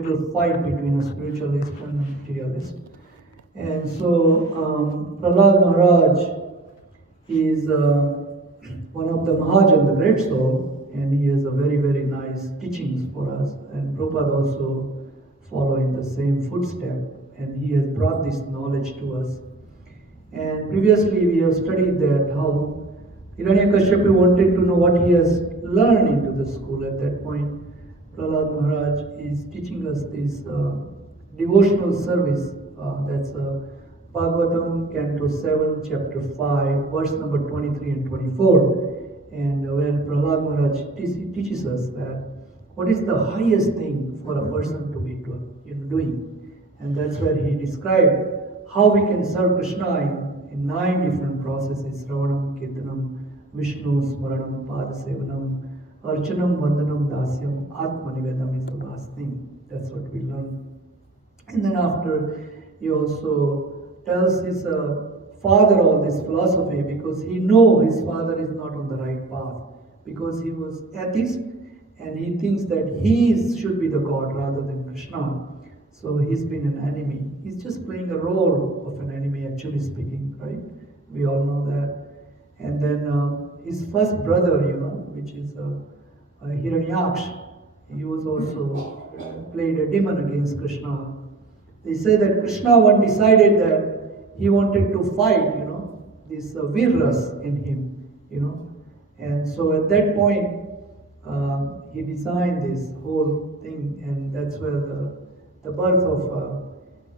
little fight between a spiritualist and a materialist. And so Prahlad Maharaj is one of the Mahajan, the great soul, and he has a very, very nice teachings for us. And Prabhupada also follow in the same footstep, and he has brought this knowledge to us. And previously we have studied that how Hiranyakashipu wanted to know what he has learned into the school. At that point, Prahlad Maharaj is teaching us this devotional service. That's Bhagavatam, Canto 7, Chapter 5, verse number 23 and 24. And where Prahlad Maharaj teaches us that what is the highest thing for a person to be doing. And that's where he described how we can serve Krishna in 9 different processes: Ravanam, Kirtanam, Vishnu, Smaranam, Padasevanam, Archanam, Vandanam, Dasyam, Atmanivedam is the last thing. That's what we learn. And then after, he also tells his father all this philosophy, because he knows his father is not on the right path, because he was atheist and he thinks that he should be the God rather than Krishna. So he's been an enemy. He's just playing a role of an enemy, actually speaking, right? We all know that. And then his first brother, which is Hiranyaksh, he was also played a demon against Krishna. They say that Krishna one decided that he wanted to fight, this virras in him, And so at that point, he designed this whole thing, and that's where the birth of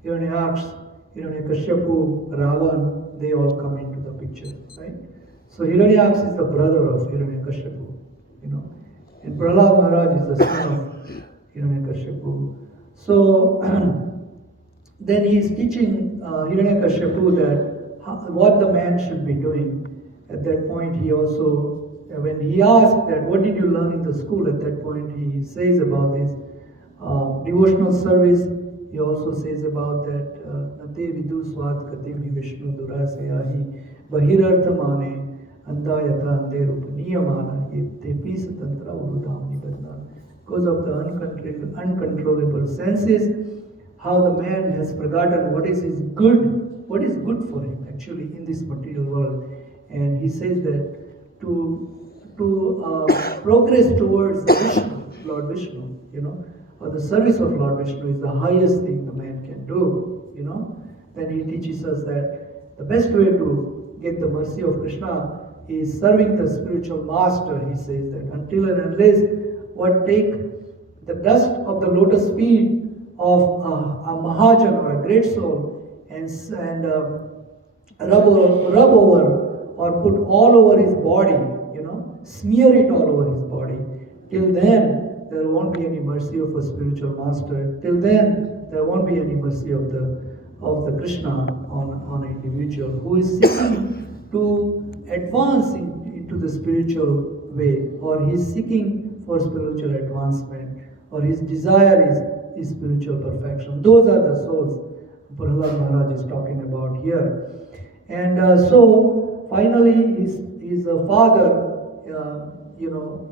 Hiranyaksh, Hiranyakashipu, Ravan, they all come into the picture, right? So Hiranyaksh is the brother of Hiranyakashipu, and Prahlad Maharaj is the son of Hiranyakashipu. So then he is teaching Hiranyakashipu that what the man should be doing. At that point, he also, when he asked that, what did you learn in the school? At that point, he says about this devotional service. He also says about that Nate vidu swat katim hi Vishnu durasayahi bahirarthamane andayata ande rupaniyamana te pisa tantra urudam nibandha. Because of the uncontrollable senses, how the man has forgotten what is good for him actually in this material world. And he says that to progress towards Vishnu, Lord Vishnu, or the service of Lord Vishnu is the highest thing the man can do, Then he teaches us that the best way to get the mercy of Krishna is serving the spiritual master. He says that until and unless what take the dust of the lotus feet of a Mahajan or a great soul and rub over or put all over his body, smear it all over his body. Till then, there won't be any mercy of a spiritual master. Till then, there won't be any mercy of the Krishna on an individual who is seeking to advance into the spiritual way, or he is seeking for spiritual advancement, or his desire is spiritual perfection. Those are the souls Prahlad Maharaj is talking about here. And so finally his father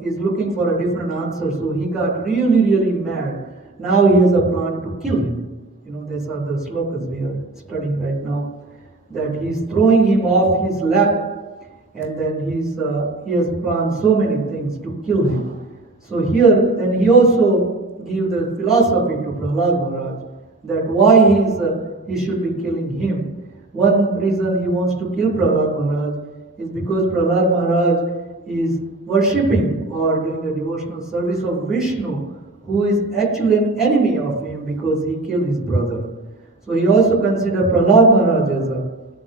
is looking for a different answer, so he got really, really mad. Now he has a plan to kill him. These are the slokas we are studying right now, that he's throwing him off his lap, and then he has planned so many things to kill him. So here, then he also gave the philosophy to Prahlad Maharaj that why he should be killing him. One reason he wants to kill Prahlad Maharaj is because Prahlad Maharaj is worshipping or doing a devotional service of Vishnu, who is actually an enemy of him because he killed his brother. So he also considered Prahlad Maharaj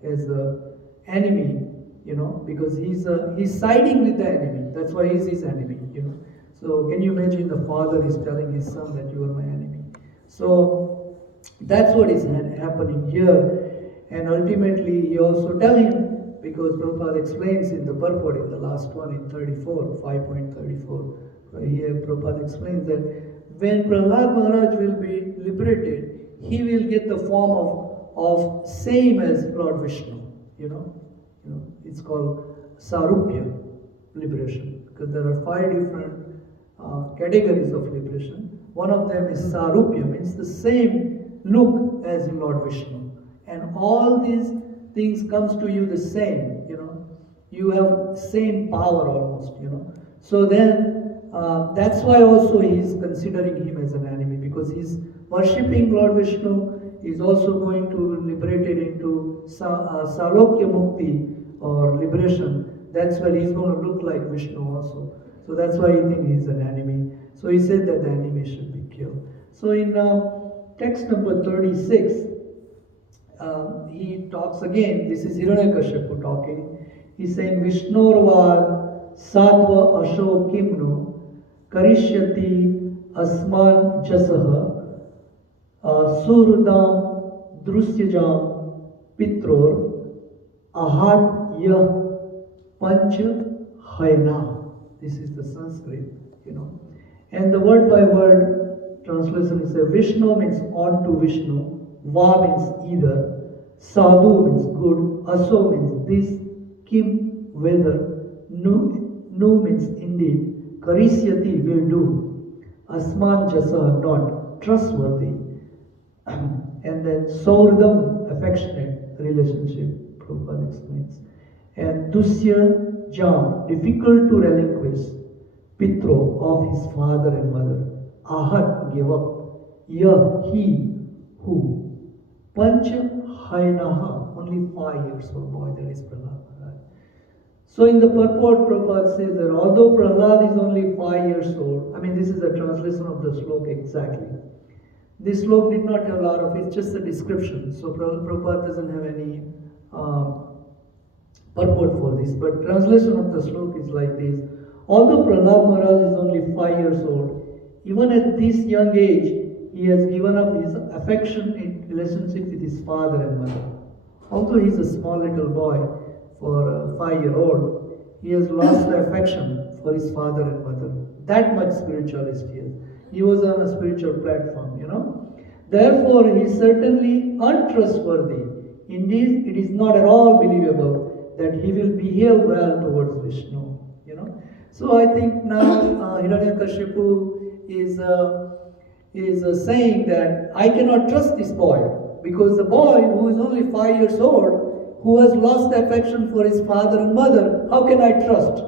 as a enemy, because he's siding with the enemy. That's why he's his enemy, So can you imagine the father is telling his son that you are my enemy? So that's what is happening here. And ultimately he also tells him, because Prabhupada explains in the purport in the last one in 34, 5.34, here Prabhupada explains that when Prahlad Maharaj will be liberated, he will get the form of same as Lord Vishnu, it's called Sarupya liberation, because there are 5 different categories of liberation. One of them is Sarupya, means the same look as in Lord Vishnu. And all these things comes to you the same, You have same power almost, So then, that's why also he is considering him as an enemy, because he is worshipping Lord Vishnu. He is also going to liberate it into Salokya Mukti or liberation. That's where he is going to look like Vishnu also. So that's why he thinks he is an enemy. So he said that the enemy should be killed. So in text number 36, he talks again. This is Hiranyakashipu talking. He's saying, Vishnorvad Satva Asho Kimno Karishyati Asman Jasaha Surudam Drusyajam Pitror Ahat Yah Pancha Hayana. This is the Sanskrit, And the word by word translation is Vishnu means on to Vishnu, Va means either, Sadhu means good, Aso means this, Kim whether, Nu means indeed, Karisyati will do, Asman Jasa not, trustworthy, and then Saurdam, affectionate relationship, Prabhupada explains, and Dusya Jam, difficult to relinquish, Pitro of his father and mother, Ahat gave up, Yah he who, Pancha Hainaha, only 5 years old boy, that is Prahlad Maharaj. So in the purport, Prabhupada says that although Prahlad is only 5 years old, this is a translation of the slok exactly. This slok did not have a lot of, it's just a description. So Prabhupada doesn't have any purport for this. But translation of the slok is like this. Although Prahlad Maharaj is only 5 years old, even at this young age, he has given up his affection in relationship with his father and mother. Although he is a small little boy, for a 5-year-old, he has lost the affection for his father and mother. That much spiritualist he is. He was on a spiritual platform, Therefore, he is certainly untrustworthy. Indeed, it is not at all believable that he will behave well towards Vishnu, So I think now Hiranyakashipu is saying that I cannot trust this boy, because the boy who is only 5 years old, who has lost the affection for his father and mother, how can I trust?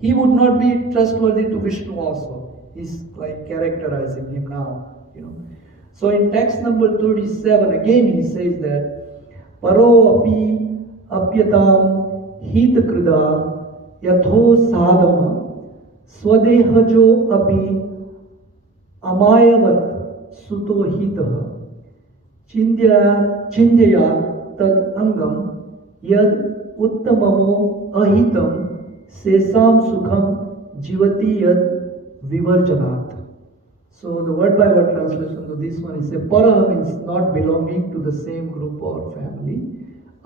He would not be trustworthy to Vishnu also. He's like characterizing him now, So in text number 37, again he says that Paro api apyatam hitakrida yatho sadama swadehajo api amayavat suto hitah chindya tad angam yad uttamamo ahitam sesam sukham jivati yad vivarjanat. So the word by word translation to this one is para means not belonging to the same group or family.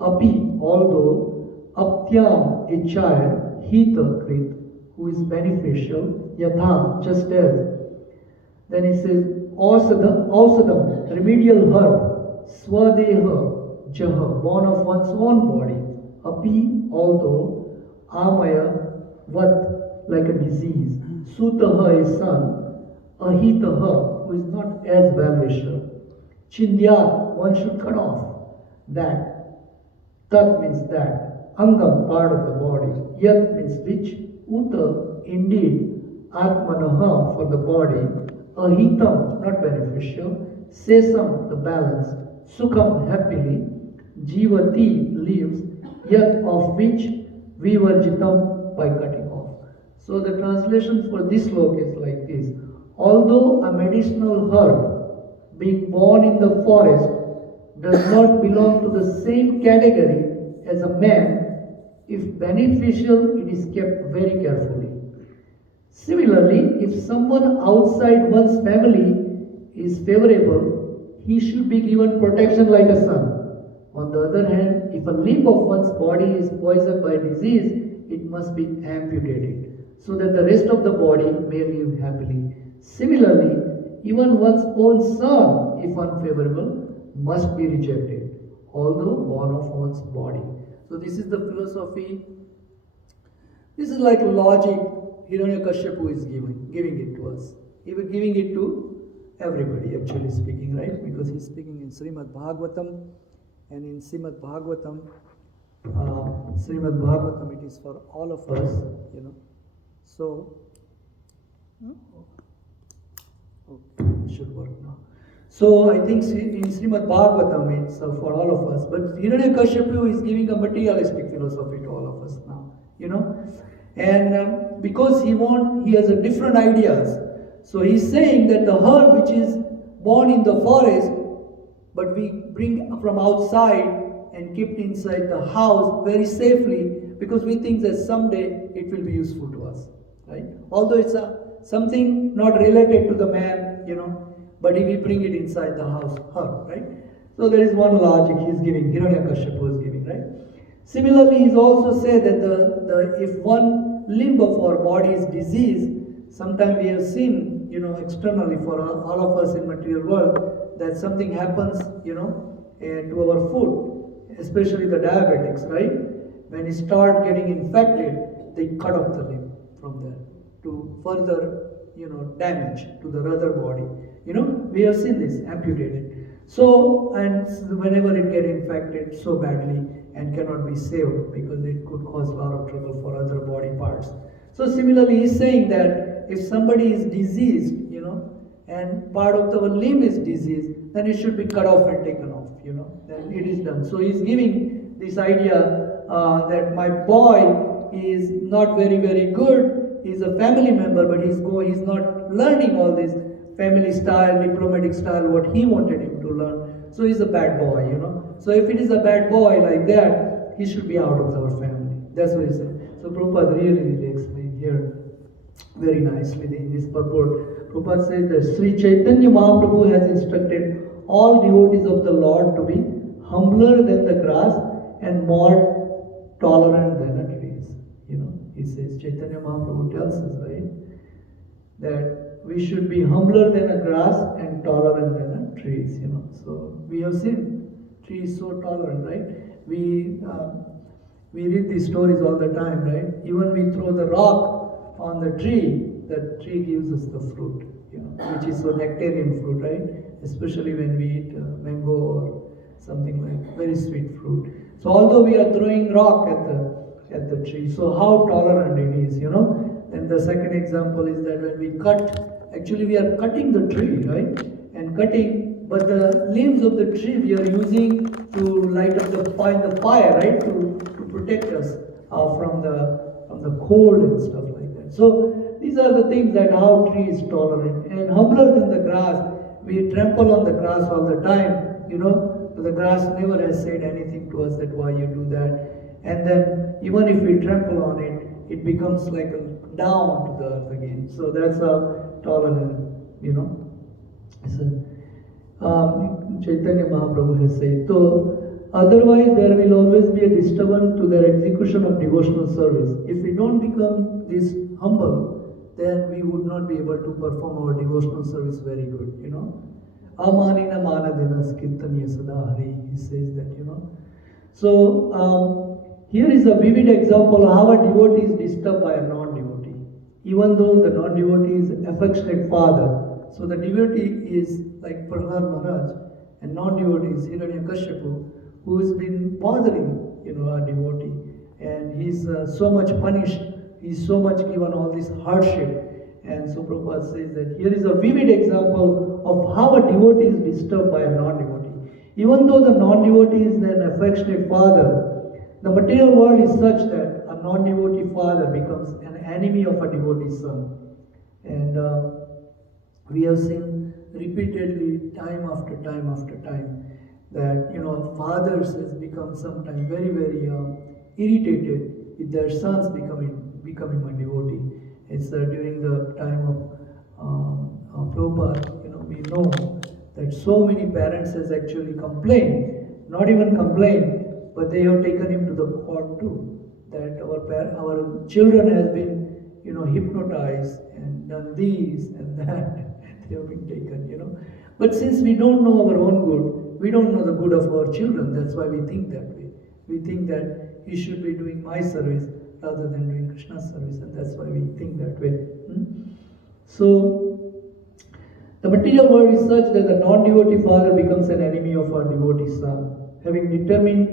Api, although, aptyam, a child, hita, krit, who is beneficial, yatha, just as. Then it says, ausadam, remedial herb, swadeha, jaha, born of one's own body. Api, although, amaya, vat, like a disease. Sutaha, a son. Ahitaha, who is not as well-wisher. Chindyat, one should cut off. That. Tat means that. Angam, part of the body. Yat means which. Uta, indeed. Atmanaha, for the body. Ahitam, not beneficial. Sesam, the balance. Sukham, happily. Jivati, lives. Yat, of which. Vivarjitam, by cutting off. So the translation for this slok is like this. Although a medicinal herb, being born in the forest, does not belong to the same category as a man, if beneficial, it is kept very carefully. Similarly, if someone outside one's family is favorable, he should be given protection like a son. On the other hand, if a limb of one's body is poisoned by disease, it must be amputated, so that the rest of the body may live happily. Similarly, even one's own son, if unfavorable, must be rejected, although born of one's body. So this is the philosophy. This is like logic Hiranyakashipu is giving it to us. He was giving it to everybody actually speaking, right? Because he's speaking in Srimad Bhagavatam, and in Srimad Bhagavatam, it is for all of us, So, okay, it should work now. So I think in Srimad Bhagavatam it's for all of us, but Hiranyakashipu is giving a materialistic philosophy to all of us now, and because he has a different ideas. So he's saying that the herb which is born in the forest, but we bring from outside and kept inside the house very safely, because we think that someday it will be useful to us, right? Although it's something not related to the man, but if we bring it inside the house, right? So there is one logic he's giving, Hiranyakashipu is giving, right? Similarly, he's also said that if one limb of our body is diseased, sometimes we have seen, externally for all of us in material world, that something happens, to our food, especially the diabetics, right? When you start getting infected, they cut off the limb from there to further, damage to the other body. We have seen this amputated. So, and whenever it gets infected so badly and cannot be saved because it could cause a lot of trouble for other body parts. So similarly, he's saying that if somebody is diseased, and part of the limb is diseased, then it should be cut off and taken off, then it is done. So he's giving this idea that my boy is not very, very good. He's a family member, but he's not learning all this family style, diplomatic style, what he wanted him to learn. So he's a bad boy, So if it is a bad boy like that, he should be out of our family. That's what he said. So Prabhupada really explained here very nicely in this purport. Prabhupada says that Sri Chaitanya Mahaprabhu has instructed all devotees of the Lord to be humbler than the grass and more tolerant than the trees. He says, Chaitanya Mahaprabhu tells us, right, that we should be humbler than a grass and tolerant than a trees. So we have seen trees so tolerant, right? We read these stories all the time, right? Even we throw the rock on the tree, that tree gives us the fruit, which is so nectarian fruit, right? Especially when we eat mango or something like very sweet fruit. So although we are throwing rock at the tree, so how tolerant it is, And the second example is that when we cut, actually we are cutting the tree, right? And cutting, but the limbs of the tree we are using to light up the fire, right? To protect us from the cold and stuff like that. So these are the things that how tree is tolerant and humbler than the grass. We trample on the grass all the time, but the grass never has said anything to us that why you do that. And then even if we trample on it, it becomes like a down to the earth again. So that's how tolerant, So, Chaitanya Mahaprabhu has said. So otherwise there will always be a disturbance to their execution of devotional service. If we don't become this humble, then we would not be able to perform our devotional service very good, Amanina manadena skirtaniya sada hari, he says that, So here is a vivid example of how a devotee is disturbed by a non-devotee. Even though the non-devotee is affectionate father, so the devotee is like Prahlad Maharaj, and non-devotee is Hiranyakashipu, who has been bothering, a devotee, and he's so much punished, he's so much given all this hardship. And so Prabhupada says that here is a vivid example of how a devotee is disturbed by a non-devotee. Even though the non-devotee is an affectionate father, the material world is such that a non-devotee father becomes an enemy of a devotee son. And we have seen repeatedly, time after time after time, that fathers has become sometimes very, very irritated with their sons becoming a devotee. It's during the time of Prabhupada, we know that so many parents has actually complained, not even complained, but they have taken him to the court too, that our children has been, hypnotized and done this and that, they have been taken, But since we don't know our own good, we don't know the good of our children, that's why we think that way. We think that he should be doing my service rather than doing Krishna's service, and that's why we think that way. So The material world is such that the non-devotee father becomes an enemy of our devotee son. Having determined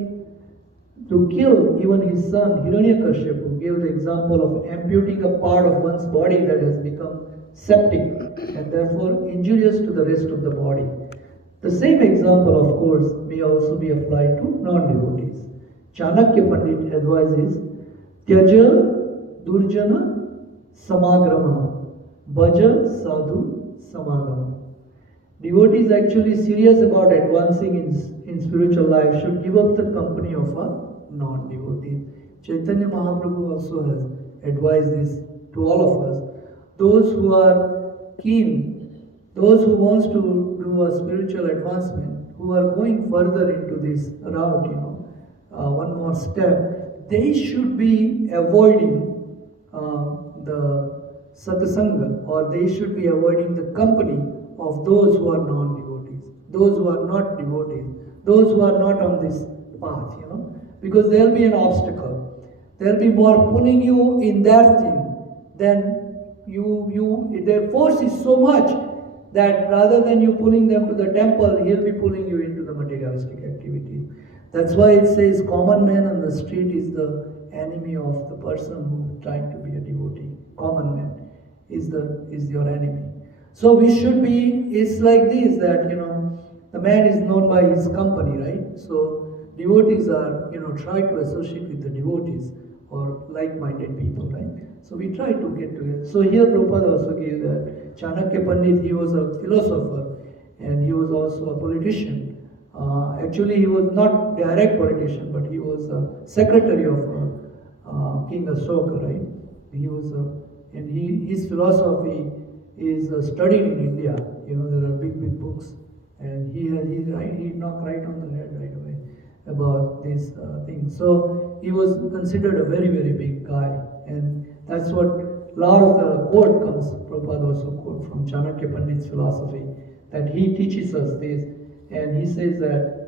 to kill even his son, Hiranyakashipu gave the example of amputing a part of one's body that has become septic and therefore injurious to the rest of the body. The same example, of course, may also be applied to non-devotees. Chanakya Pandit advises, Tyaja Durjana Samagrama, Bhaja Sadhu Samagama. Devotees actually serious about advancing in spiritual life should give up the company of a non-devotee. Chaitanya Mahaprabhu also has advised this to all of us. Those who are keen, those who wants to do a spiritual advancement, who are going further into this route, one more step, they should be avoiding the satsanga, or they should be avoiding the company of those who are non-devotees, those who are not devotees, those who are not on this path, because there will be an obstacle. There will be more pulling you in their thing than their force is so much that rather than you pulling them to the temple, he'll be pulling you into the materialistic activities. That's why it says common man on the street is the enemy of the person who is trying to be a devotee. Common man is your enemy. So we should be, it's like this, that the man is known by his company, right? So devotees are, try to associate with the devotees or like-minded people, right? So we try to get together. So here Prabhupada also gave that Chanakya Pandit, he was a philosopher and he was also a politician. Actually, he was not direct politician, but he was a secretary of King Ashoka, right? He was and his philosophy is studied in India. There are big books, and he knocked right on the head right away about this thing. So he was considered a very, very big guy, and that's what a lot of the quote comes. Prabhupada also quote from Chanakya Pandit's philosophy, that he teaches us this, and he says that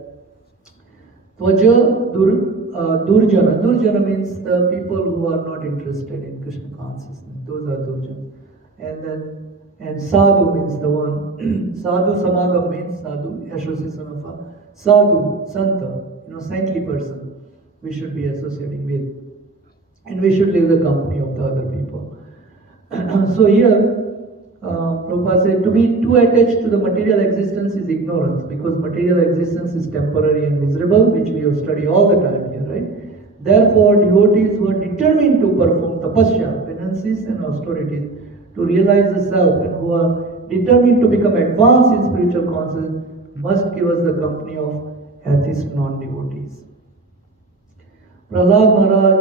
Tvaja Durjana. Durjana means the people who are not interested in Krishna consciousness. Those are Durjana. And Sadhu means the one. Sadhu Samagam means Sadhu, association of a Sadhu, Santa, saintly person we should be associating with. And we should leave the company of the other people. So here, Prabhupada said, to be too attached to the material existence is ignorance, because material existence is temporary and miserable, which we have studied all the time here, right? Therefore, devotees who are determined to perform tapasya, penances and austerities, to realize the self, and who are determined to become advanced in spiritual consciousness, must give us the company of atheist non-devotees. Prahlad Maharaj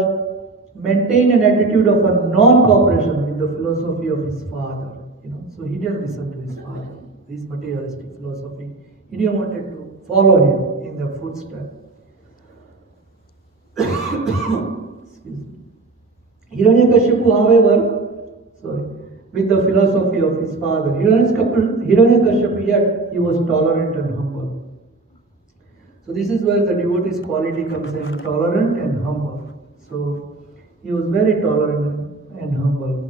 maintained an attitude of a non-cooperation with the philosophy of his father. So he didn't listen to his father, his materialistic philosophy. He didn't want to follow him in their footsteps. Excuse me. Hiranyakashipu, however, with the philosophy of his father, Hiranyakashipu, yet he was tolerant and humble. So this is where the devotee's quality comes in, tolerant and humble. So he was very tolerant and humble.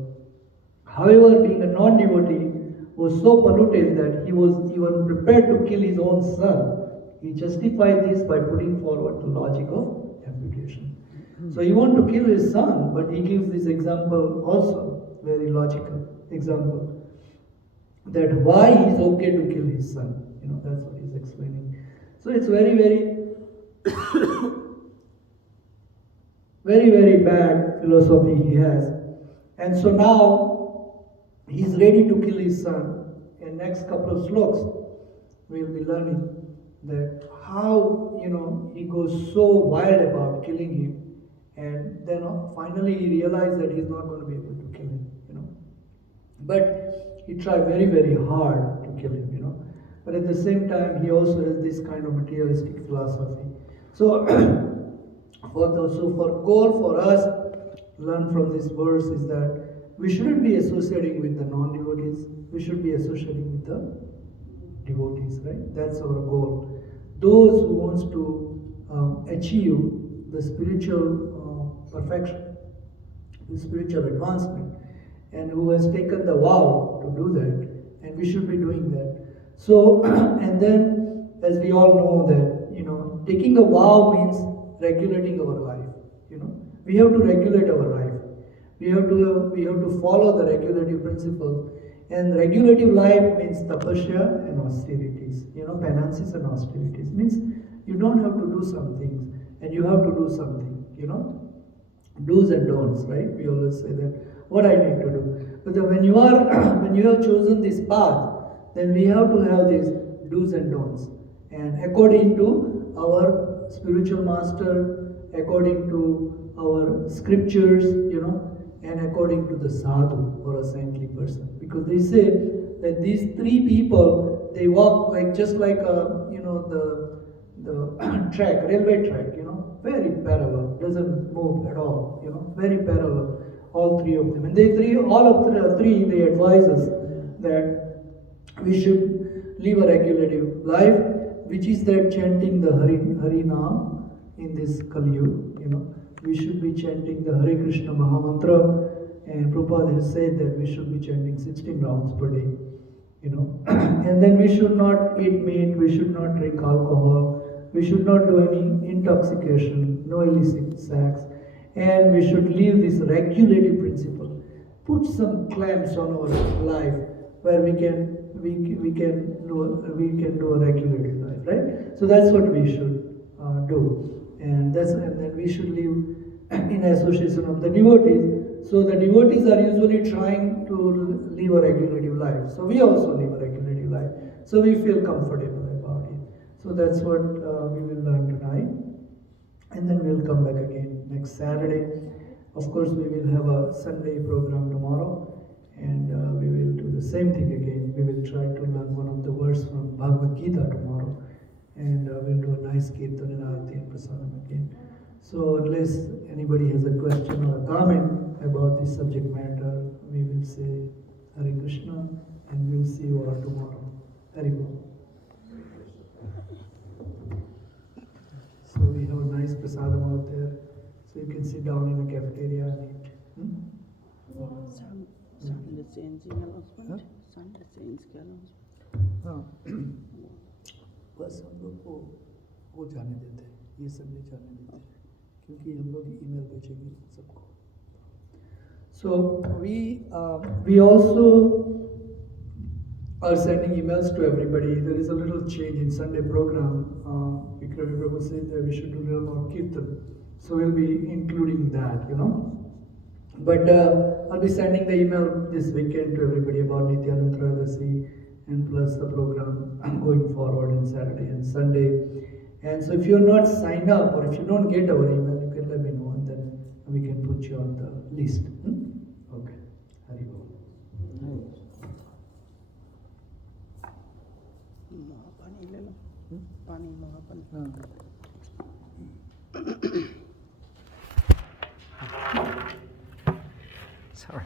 However, being a non-devotee, was so polluted that he was even prepared to kill his own son. He justified this by putting forward the logic of amputation. So he wanted to kill his son, but he gives this example also, very logical example, that why he's okay to kill his son. That's what he's explaining. So it's very, very, very, very bad philosophy he has. And so now, he's ready to kill his son. In next couple of slokas, we'll be learning that how he goes so wild about killing him, and then finally he realized that he's not going to be able to kill him. But he tried very, very hard to kill him. But at the same time, he also has this kind of materialistic philosophy. So, for goal for us, learn from this verse is that we shouldn't be associating with the non-devotees. We should be associating with the devotees, right? That's our goal. Those who wants to achieve the spiritual perfection, the spiritual advancement, and who has taken the vow to do that, and we should be doing that. So, and then, as we all know that, taking a vow means regulating our life. We have to regulate our life. We have to follow the regulative principles. And regulative life means tapasya and austerities. Penances and austerities means you don't have to do some things, and you have to do something. Do's and don'ts, right? We always say that what I need to do. But then when you have chosen this path, then we have to have these do's and don'ts. And according to our spiritual master, according to our scriptures, and according to the sadhu or a saintly person. Because they say that these three people, they walk just like the track, railway track, very parallel, doesn't move at all, very parallel, all three of them. And all of three, they advise us that we should live a regulative life, which is that chanting the Hari Naam in this Kali Yuga. We should be chanting the Hare Krishna Mahamantra, and Prabhupada has said that we should be chanting 16 rounds per day. And then we should not eat meat, we should not drink alcohol, we should not do any intoxication, no illicit sex, and we should live this regulative principle. Put some clamps on our life where we can do a regulated life, right? So that's what we should do, and then we should live in association of the devotees. So the devotees are usually trying to live a regulative life. So we also live a regulative life. So we feel comfortable about it. So that's what we will learn tonight. And then we'll come back again next Saturday. Of course, we will have a Sunday program tomorrow. And we will do the same thing again. We will try to learn one of the verses from Bhagavad Gita tomorrow. And we'll do a nice Kirtan and Arati and Prasadam again. So unless anybody has a question or a comment about this subject matter, we will say Hare Krishna and we'll see you all tomorrow. Hare Krishna. So we have a nice prasadam out there, so you can sit down in a cafeteria and eat. Sunday change के announcement. Sunday change के announcement. हाँ, बस हम लोग को वो जाने देते हैं, ये सब नहीं जाने देते हैं, क्योंकि हम लोग ईमेल भेजेंगे सबको. So we also are sending emails to everybody. There is a little change in Sunday program. Vikram Prabhu said that we should do a little more kirtan, so we'll be including that, But I'll be sending the email this weekend to everybody about Nityananda Tradasi and plus the program going forward on Saturday and Sunday. And so if you're not signed up or if you don't get our email, you can let me know and then we can put you on the list. Okay. Hari Bol. पानी ले लो. पानी महापानी. Sorry.